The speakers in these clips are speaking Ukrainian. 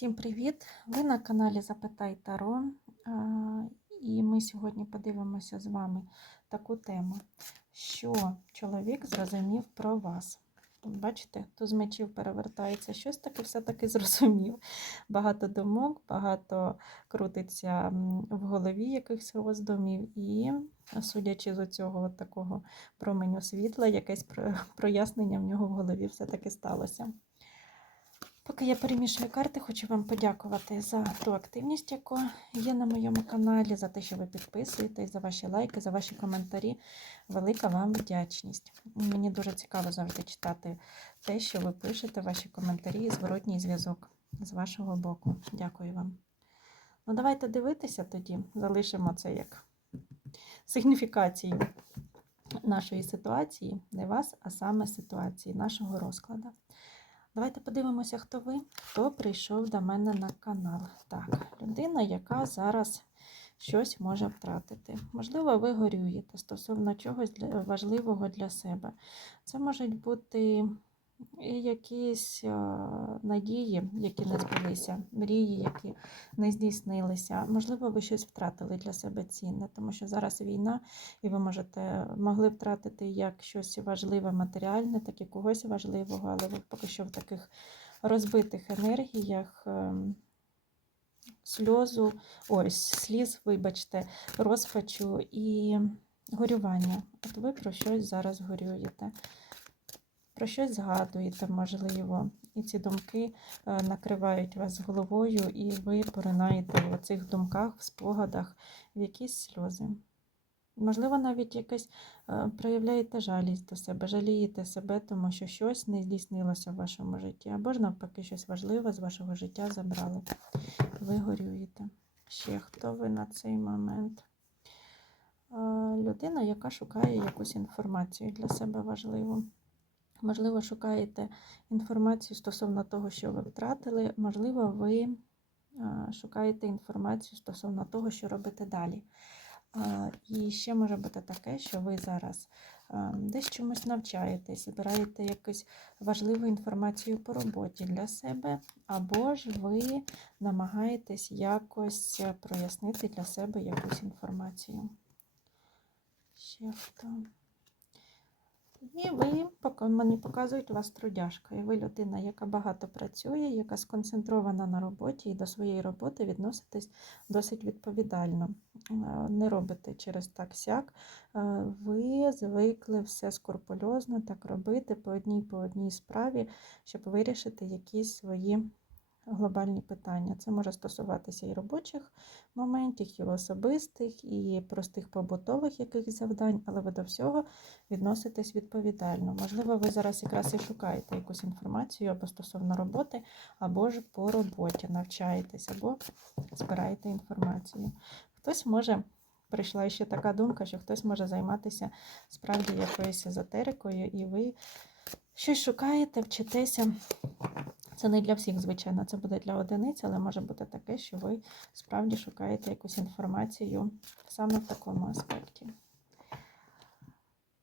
Всім привіт! Ви на каналі Запитай Таро. І ми сьогодні подивимося з вами таку тему, що чоловік зрозумів про вас. Бачите, тут з мечів перевертається щось таке, все-таки зрозумів. Багато думок, багато крутиться в голові якихось роздумів, і, судячи з цього такого променю світла, якесь прояснення в нього в голові все-таки сталося. Поки я перемішую карти, хочу вам подякувати за ту активність, яка є на моєму каналі, за те, що ви підписуєтесь, за ваші лайки, за ваші коментарі. Велика вам вдячність. Мені дуже цікаво завжди читати те, що ви пишете, ваші коментарі і зворотній зв'язок з вашого боку. Дякую вам. Ну, давайте дивитися тоді, залишимо це як сигніфікацію нашої ситуації, не вас, а саме ситуації нашого розкладу. Давайте подивимося, хто ви, хто прийшов до мене на канал. Так, людина, яка зараз щось може втратити. Можливо, ви горюєте стосовно чогось важливого для себе. Це можуть бути і якісь е, надії, які не збулися, мрії, які не здійснилися. Можливо, ви щось втратили для себе цінне, тому що зараз війна, і ви можете могли втратити як щось важливе матеріальне, так і когось важливого, але ви поки що в таких розбитих енергіях. ем, Сльозу, ой, сліз, вибачте, розпачу і горювання. От ви про щось зараз горюєте, про щось згадуєте, можливо, і ці думки е, накривають вас головою, і ви поринаєте в цих думках, в спогадах в якісь сльози. Можливо, навіть якесь е, проявляєте жалість до себе, жалієте себе, тому що щось не здійснилося в вашому житті, або ж навпаки, щось важливе з вашого життя забрали. Ви горюєте. Ще хто ви на цей момент? Е, Людина, яка шукає якусь інформацію для себе важливу. Можливо, шукаєте інформацію стосовно того, що ви втратили, можливо, ви е, шукаєте інформацію стосовно того, що робите далі. І ще може бути таке, що ви зараз е, десь чомусь навчаєтесь, збираєте якусь важливу інформацію по роботі для себе, або ж ви намагаєтесь якось прояснити для себе якусь інформацію. Ще хто? І ви мені показують вас трудяжка. І ви людина, яка багато працює, яка сконцентрована на роботі і до своєї роботи відноситесь досить відповідально. Е, Не робите через так сяк. Е, Ви звикли все скрупульозно так робити по одній по одній справі, щоб вирішити якісь свої глобальні питання. Це може стосуватися і робочих моментів, і особистих, і простих побутових якихось завдань, але ви до всього відноситесь відповідально. Можливо, ви зараз якраз і шукаєте якусь інформацію або стосовно роботи, або ж по роботі навчаєтесь, або збираєте інформацію. Хтось може. Прийшла ще така думка, що хтось може займатися справді якоюсь езотерикою, і ви щось шукаєте, вчитеся. Це не для всіх, звичайно, це буде для одиниць, але може бути таке, що ви справді шукаєте якусь інформацію саме в такому аспекті.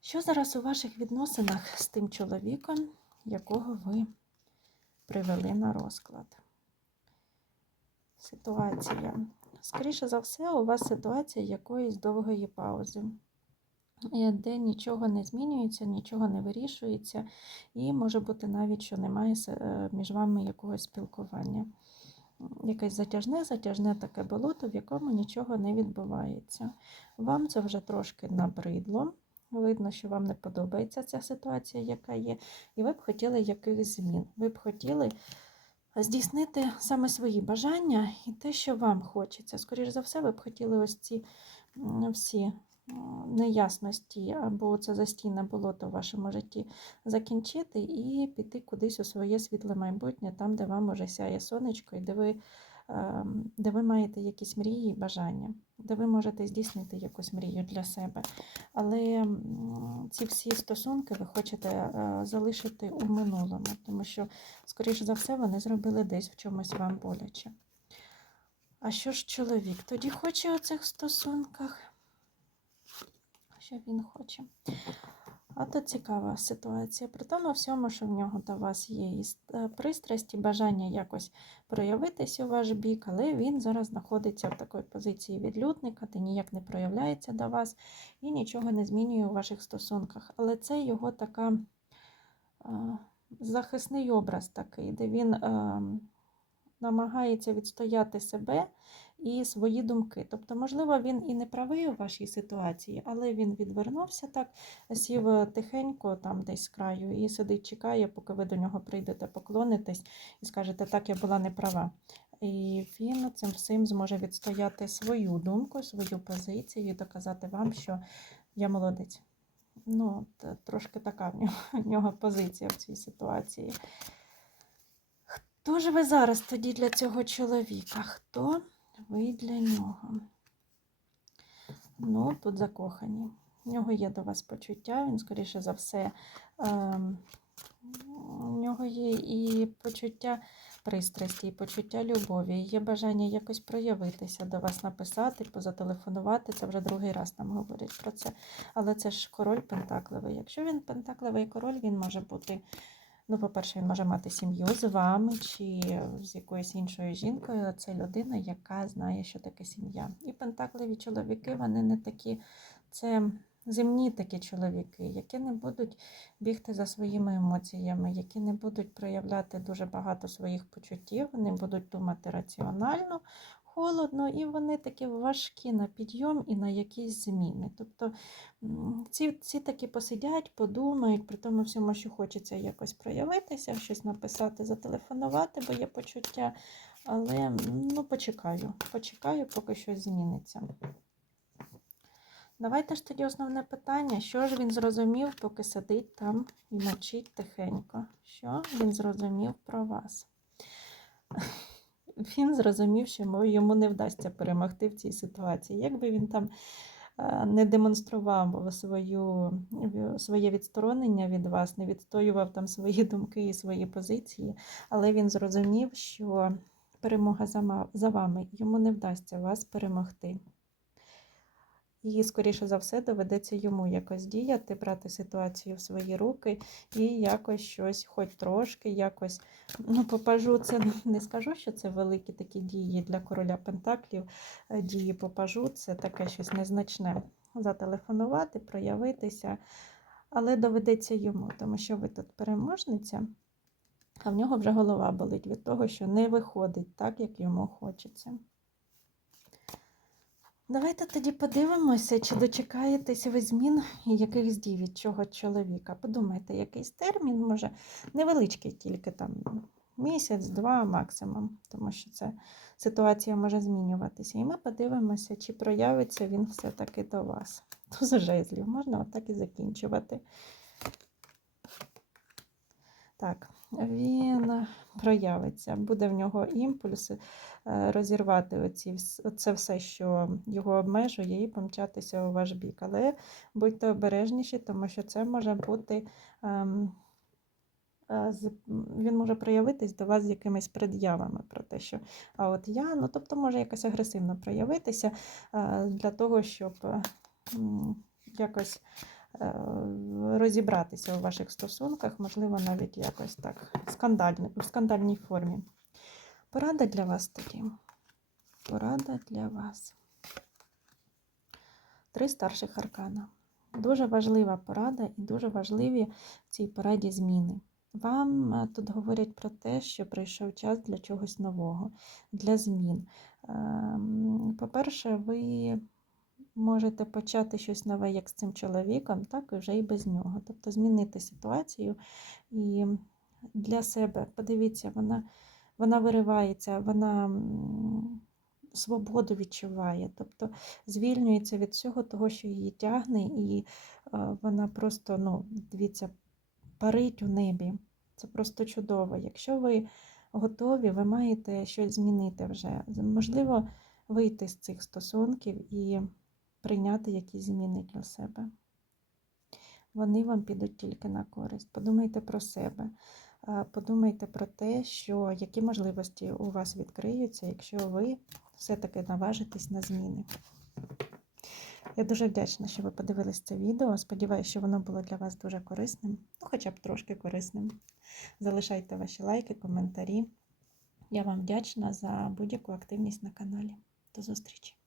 Що зараз у ваших відносинах з тим чоловіком, якого ви привели на розклад? Ситуація. Скоріше за все, у вас ситуація якоїсь довгої паузи, де нічого не змінюється, нічого не вирішується, і може бути навіть, що немає е, між вами якогось спілкування. Якесь затяжне, затяжне таке болото, в якому нічого не відбувається. Вам це вже трошки набридло. Видно, що вам не подобається ця ситуація, яка є, і ви б хотіли якихось змін. Ви б хотіли здійснити саме свої бажання і те, що вам хочеться. Скоріше за все, ви б хотіли ось ці всі неясності або це застійне болото в вашому житті закінчити і піти кудись у своє світле майбутнє, там, де вам уже сяє сонечко, і де ви, ем, де ви маєте якісь мрії і бажання, де ви можете здійснити якусь мрію для себе. Але ці всі стосунки ви хочете е, залишити у минулому, тому що, скоріш за все, вони зробили десь в чомусь вам боляче. А що ж чоловік тоді хоче у цих стосунках? Що він хоче? А то цікава ситуація. При тому всьому, що в нього до вас є і е, пристрасть, і бажання якось проявитись у ваш бік, але він зараз знаходиться в такій позиції відлюдника, де ніяк не проявляється до вас і нічого не змінює у ваших стосунках. Але це його така е, захисний образ такий, де він е, намагається відстояти себе і свої думки. Тобто, можливо, він і не правий у вашій ситуації, але він відвернувся так, сів е, тихенько там десь з краю і сидить, чекає, поки ви до нього прийдете, поклонитесь і скажете, так, я була не права. І він цим всім зможе відстояти свою думку, свою позицію і доказати вам, що я молодець. Ну, от, трошки така в нього, в нього позиція в цій ситуації. Хто ж ви зараз тоді для цього чоловіка? Хто ви для нього? Ну, тут закохані. В нього є до вас почуття, він, скоріше за все, ем, у нього є і почуття пристрасті, і почуття любові, і є бажання якось проявитися, до вас написати, позателефонувати. Це вже другий раз нам говорять про це. Але це ж король пентакливий. Якщо він пентакливий король, він може бути. Ну, по-перше, він може мати сім'ю з вами чи з якоюсь іншою жінкою. Це людина, яка знає, що таке сім'я. І пентакливі чоловіки, вони не такі, це земні такі чоловіки, які не будуть бігти за своїми емоціями, які не будуть проявляти дуже багато своїх почуттів, вони будуть думати раціонально, холодно, і вони такі важкі на підйом і на якісь зміни. Тобто ці, ці такі посидять, подумають, при тому всьому, що хочеться якось проявитися, щось написати, зателефонувати, бо є почуття. Але ну, почекаю, почекаю, поки щось зміниться. Давайте ж тоді основне питання, що ж він зрозумів, поки сидить там і мовчить тихенько. Що він зрозумів про вас? Він зрозумів, що йому не вдасться перемогти в цій ситуації. Якби він там е, не демонстрував свою, своє відсторонення від вас, не відстоював там свої думки і свої позиції, але він зрозумів, що перемога за вами, йому не вдасться вас перемогти. І, скоріше за все, доведеться йому якось діяти, брати ситуацію в свої руки і якось щось, хоч трошки, якось. Ну, попажу, це не скажу, що це великі такі дії для короля Пентаклів. Е, Дії попажу, це таке щось незначне. Зателефонувати, проявитися, але доведеться йому, тому що ви тут переможниця, а в нього вже голова болить від того, що не виходить так, як йому хочеться. Давайте тоді подивимося, чи дочекаєтеся ви змін якихось дій від чого чоловіка. Подумайте, якийсь термін, може, невеличкий, тільки там місяць, два максимум, тому що це ситуація може змінюватися. І ми подивимося, чи проявиться він все-таки до вас. Дуже жезлів, можна отак і закінчувати. Так, він проявиться, буде в нього імпульс е, розірвати оці, оце все, що його обмежує, і помчатися у ваш бік. Але будьте обережніші, тому що це може бути. ем, е, Він може проявитись до вас з якимись пред'явами про те, що а от я, ну тобто може якось агресивно проявитися е, для того, щоб якось розібратися у ваших стосунках, можливо, навіть якось так скандально, в скандальній формі. Порада для вас тоді. Порада для вас. Три старших аркана. Дуже важлива порада і дуже важливі в цій пораді зміни. Вам е, тут говорять про те, що прийшов час для чогось нового, для змін. Ем, По-перше, ви можете почати щось нове як з цим чоловіком, так і вже і без нього. Тобто змінити ситуацію і для себе. Подивіться, вона, вона виривається, вона свободу відчуває, тобто звільнюється від всього того, що її тягне, і е, вона просто, ну, дивіться, парить у небі. Це просто чудово. Якщо ви готові, ви маєте щось змінити вже. Можливо, вийти з цих стосунків і прийняти якісь зміни для себе. Вони вам підуть тільки на користь. Подумайте про себе. Подумайте про те, що які можливості у вас відкриються, якщо ви все-таки наважитесь на зміни. Я дуже вдячна, що ви подивились це відео. Сподіваюся, що воно було для вас дуже корисним, ну хоча б трошки корисним. Залишайте ваші лайки, коментарі. Я вам вдячна за будь-яку активність на каналі. До зустрічі!